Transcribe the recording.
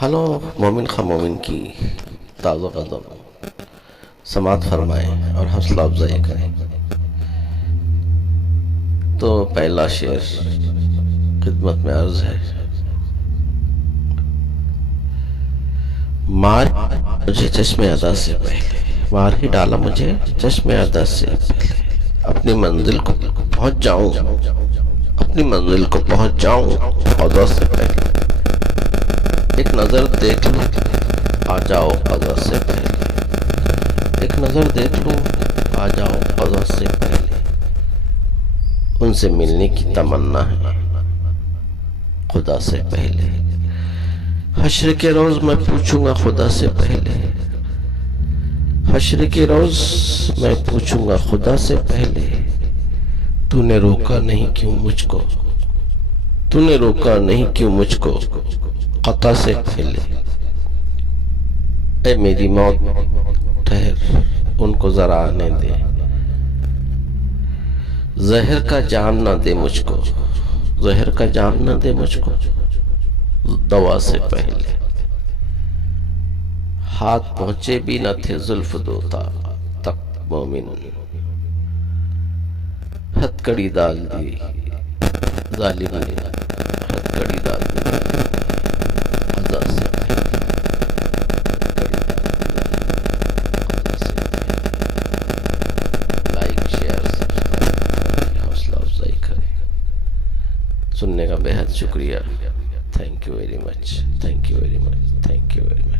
Hello مومن خواہ مومن کی تازہ قدم سماعت فرمائیں اور حوصلہ افزائی کریں۔ تو پہلا شعر خدمت میں عرض ہے۔ مار مجھے چشم ادا سے پہلے، مار ہی ڈالا مجھے چشم ادا سے پہلے، اپنی منزل کو پہنچ جاؤں، اپنی منزل کو پہنچ جاؤں ادا سے پہلے، ایک نظر دیکھ لوں آ جاؤ ادا سے پہلے، ایک نظر دیکھ لوں آ جاؤ ادا سے پہلے، ان سے ملنے کی تمنا ہے خدا سے پہلے، حشر کے روز میں پوچھوں گا خدا سے پہلے، حشر کے روز میں پوچھوں گا خدا سے پہلے، تو نے روکا نہیں کیوں مجھ کو، تو نے روکا نہیں کیوں مجھ کو قطع سے پہلے، اے میری موت ٹھہر ان کو ذرا آنے دے، زہر کا جام نہ دے مجھ کو، زہر کا جام نہ دے مجھ کو دوا سے پہلے، ہاتھ پہنچے بھی نہ تھے زلف دوتا تک مومن، ہتھ کڑی ڈال دی ظالم نے، ہتھ کڑی ڈال دی قضا سے پہلے، لائک شیئر حوصلہ افزائی کریں۔ سننے کا بہت شکریہ۔ Thank you very much, thank you very much, thank you very much.